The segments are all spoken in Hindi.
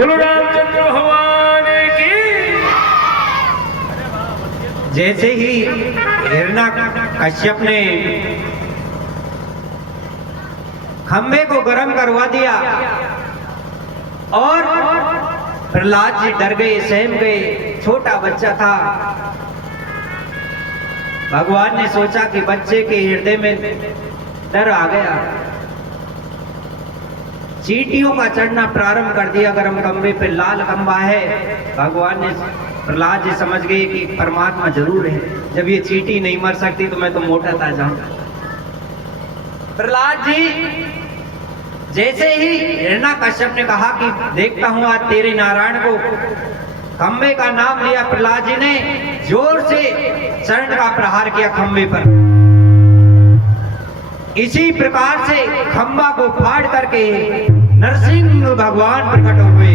बोलो रामचंद्र भगवान की। जैसे ही हिरण्यकश्यप ने खंबे को गर्म करवा दिया और प्रहलाद जी डर गए, सहम गए। छोटा बच्चा था। भगवान ने सोचा कि बच्चे के हृदय में डर आ गया। चींटियों का चढ़ना प्रारंभ कर दिया गर्म खंबे पे। लाल खंबा है। भगवान ने, प्रहलाद जी समझ गए कि परमात्मा जरूर है। जब ये चींटी नहीं मर सकती तो मैं तो मोटा था जाऊंगा। प्रहलाद जी जैसे ही हिरण्यकश्यप ने कहा कि देखता हूं आज तेरे नारायण को, खंबे का नाम लिया। प्रहलाद जी ने जोर से चरण का प्रहार किया खंबे पर। इसी प्रकार से खंबा को फाड़ करके नरसिंह भगवान प्रकट हुए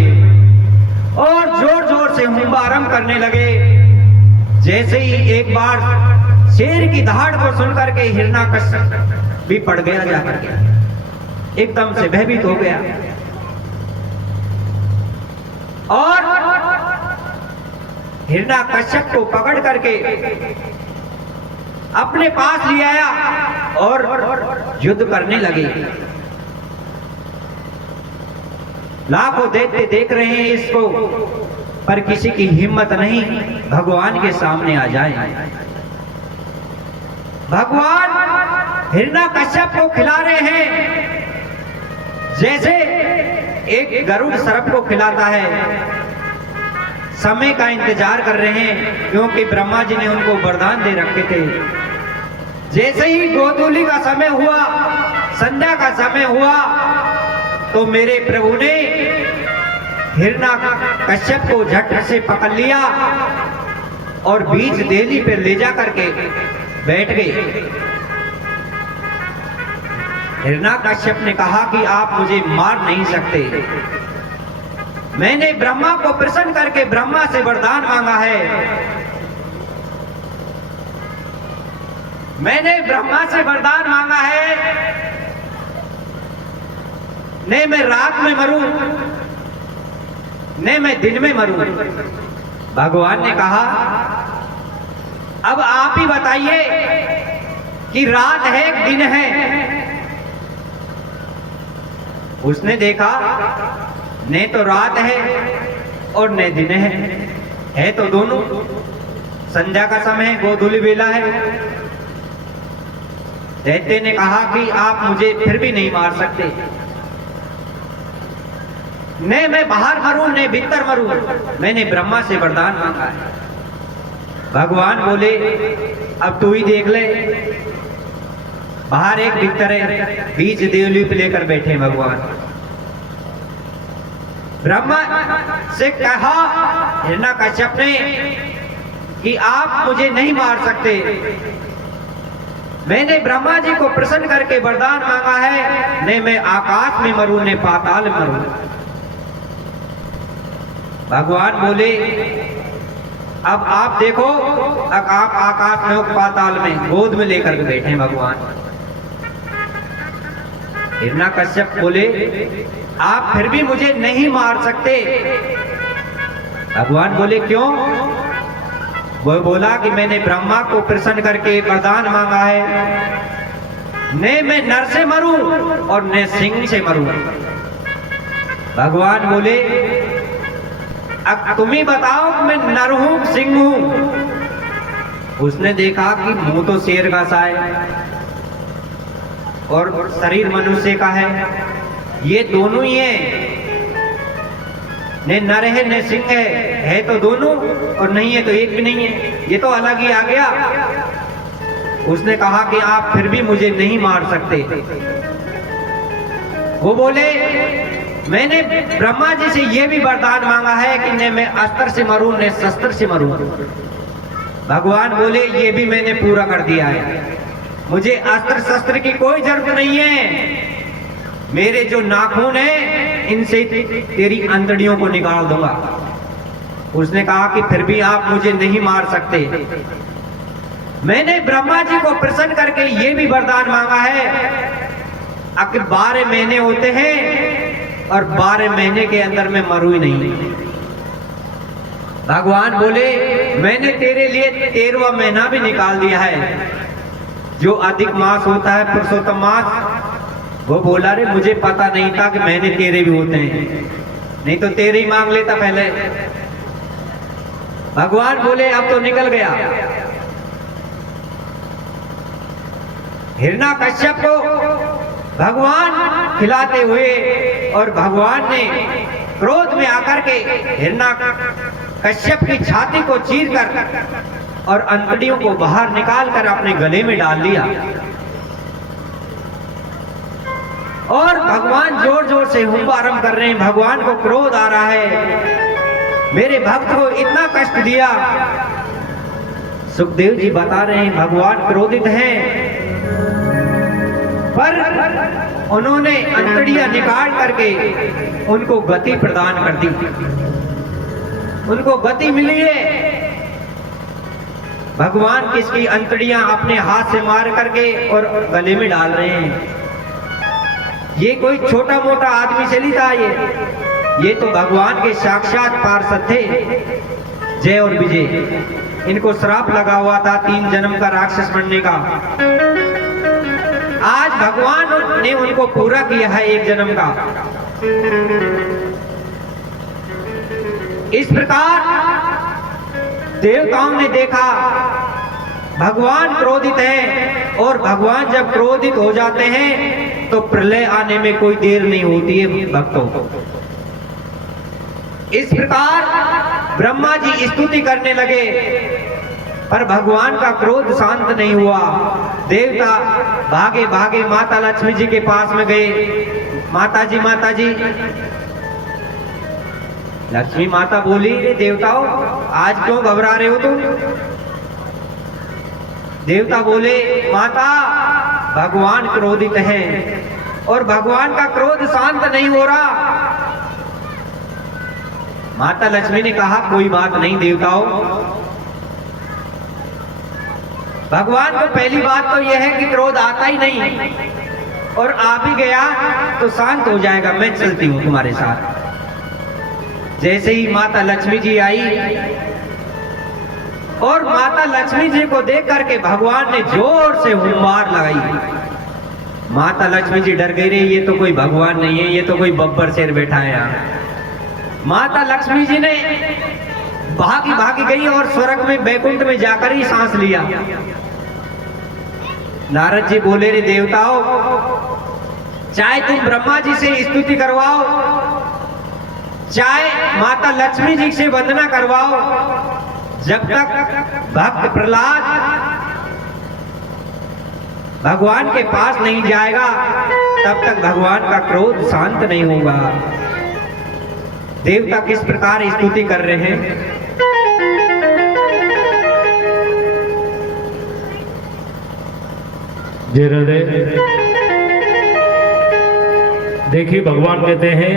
और जोर जोर से हुंबारम करने लगे। जैसे ही एक बार शेर की दहाड़ को सुनकर के हिरण्यकश्यप भी पड़ गया, जाकर के एकदम से भयभीत हो गया और हिरण्यकश्यप को पकड़ करके अपने पास ले आया और युद्ध करने लगे। लाखों देवते देख रहे हैं इसको, पर किसी की हिम्मत नहीं भगवान के सामने आ जाए। भगवान हिरण्यकश्यप को खिला रहे हैं जैसे एक गरुड़ सर्प को खिलाता है। समय का इंतजार कर रहे हैं क्योंकि ब्रह्मा जी ने उनको वरदान दे रखे थे। जैसे ही गोधूली का समय हुआ, संध्या का समय हुआ, तो मेरे प्रभु ने हिरण्यकश्यप को झट से पकड़ लिया और बीच देहली पे ले जा करके बैठ गए। हिरण्यकश्यप ने कहा कि आप मुझे मार नहीं सकते। मैंने ब्रह्मा को प्रसन्न करके ब्रह्मा से वरदान मांगा है। मैंने ब्रह्मा से वरदान मांगा है, न मैं रात में मरूं न मैं दिन में मरूं। भगवान ने कहा अब आप ही बताइए कि रात है कि दिन है। उसने देखा न तो रात है और न दिन है तो दोनों। संध्या का समय है, गोधूली बेला है। दैत्य ने कहा कि आप मुझे फिर भी नहीं मार सकते। न मैं बाहर मरूं न भीतर मरूं, मैंने ब्रह्मा से वरदान मांगा है। भगवान बोले अब तू ही देख ले। बाहर एक भीतर है, बीच देवली पे लेकर बैठे भगवान। ब्रह्मा से कहा हिरण्यकश्यप ने कि आप मुझे नहीं मार सकते। मैंने ब्रह्मा जी को प्रसन्न करके वरदान मांगा है, न मैं आकाश में मरूं न पाताल में मरूं। भगवान बोले अब आप देखो, अब आप आकाश में हो पाताल में, गोद में लेकर के बैठे हैं भगवान। हिरण्यकश्यप बोले आप फिर भी मुझे नहीं मार सकते। भगवान बोले क्यों? वो बोला कि मैंने ब्रह्मा को प्रसन्न करके वरदान मांगा है, न मैं नर से मरूं और न सिंह से मरूं। भगवान बोले अब तुम ही बताओ कि मैं नर हूं सिंह हूं। उसने देखा कि मुंह तो शेर का सा है और शरीर मनुष्य का है, ये दोनों ही हैं। न नर है न सिंह है तो दोनों, और नहीं है तो एक भी नहीं है, ये तो अलग ही आ गया। उसने कहा कि आप फिर भी मुझे नहीं मार सकते। वो बोले मैंने ब्रह्मा जी से ये भी वरदान मांगा है कि न मैं अस्त्र से मरूं न शस्त्र से मरूं। भगवान बोले ये भी मैंने पूरा कर दिया है, मुझे अस्त्र शस्त्र की कोई जरूरत नहीं है। मेरे जो नाखून है इनसे तेरी अंतड़ियों को निकाल दूंगा। उसने कहा कि फिर भी आप मुझे नहीं मार सकते। मैंने ब्रह्मा जी को प्रसन्न करके ये भी वरदान मांगा है, अगर 12 महीने होते हैं और 12 महीने के अंदर मैं मरूं ही नहीं। भगवान बोले मैंने तेरे लिए 13वां महीना भी निकाल दिया है, जो अधिक मास होता है, पुरुषोत्तम मास। वो बोला रे मुझे पता नहीं था कि महीने 13 भी होते हैं, नहीं तो 13 ही मांग लेता पहले। भगवान बोले अब तो निकल गया। हिरण्याकश्यप को भगवान खिलाते हुए और भगवान ने क्रोध में आकर के हिरण्याकश्यप की छाती को चीरकर और अंतड़ियों को बाहर निकालकर अपने गले में डाल लिया। और भगवान जोर जोर से हुंकारम कर रहे हैं, भगवान को क्रोध आ रहा है, मेरे भक्त को इतना कष्ट दिया। सुखदेव जी बता रहे हैं भगवान क्रोधित हैं, पर उन्होंने अंतड़ियां निकाल करके उनको गति प्रदान कर दी, उनको गति मिली है। भगवान किसकी अंतड़ियां अपने हाथ से मार करके और गले में डाल रहे हैं। ये कोई छोटा मोटा आदमी से नहीं था, ये तो भगवान के साक्षात पार्षद थे, जय और विजय। इनको श्राप लगा हुआ था 3 जन्म का राक्षस बनने का। आज भगवान ने उनको पूरा किया है 1 जन्म का। इस प्रकार देवताओं ने देखा भगवान क्रोधित है, और भगवान जब क्रोधित हो जाते हैं तो प्रलय आने में कोई देर नहीं होती है भक्तों। इस प्रकार ब्रह्मा जी स्तुति करने लगे, पर भगवान का क्रोध शांत नहीं हुआ। देवता भागे भागे माता लक्ष्मी जी के पास में गए। माता जी लक्ष्मी माता बोली, देवताओं आज क्यों घबरा रहे हो तुम? देवता बोले माता भगवान क्रोधित है और भगवान का क्रोध शांत नहीं हो रहा। माता लक्ष्मी ने कहा कोई बात नहीं देवताओं, भगवान को पहली बात तो यह है कि क्रोध आता ही नहीं, और आ भी गया तो शांत हो जाएगा, मैं चलती हूं तुम्हारे साथ। जैसे ही माता लक्ष्मी जी आई और माता लक्ष्मी जी को देख करके भगवान ने जोर से हुंकार लगाई। माता लक्ष्मी जी डर गई, रे ये तो कोई भगवान नहीं है, ये तो कोई बब्बर शेर बैठा है यहाँ। माता लक्ष्मी जी ने भागी भागी गई और स्वर्ग में बैकुंठ में जाकर ही सांस लिया। नारद जी बोले, रे देवताओं चाहे तुम ब्रह्मा जी से स्तुति करवाओ, चाहे माता लक्ष्मी जी से वंदना करवाओ, जब तक भक्त प्रहलाद भगवान के पास नहीं जाएगा तब तक भगवान का क्रोध शांत नहीं होगा। देवता किस प्रकार स्तुति कर रहे हैं। जय हृदय। देखिए भगवान कहते हैं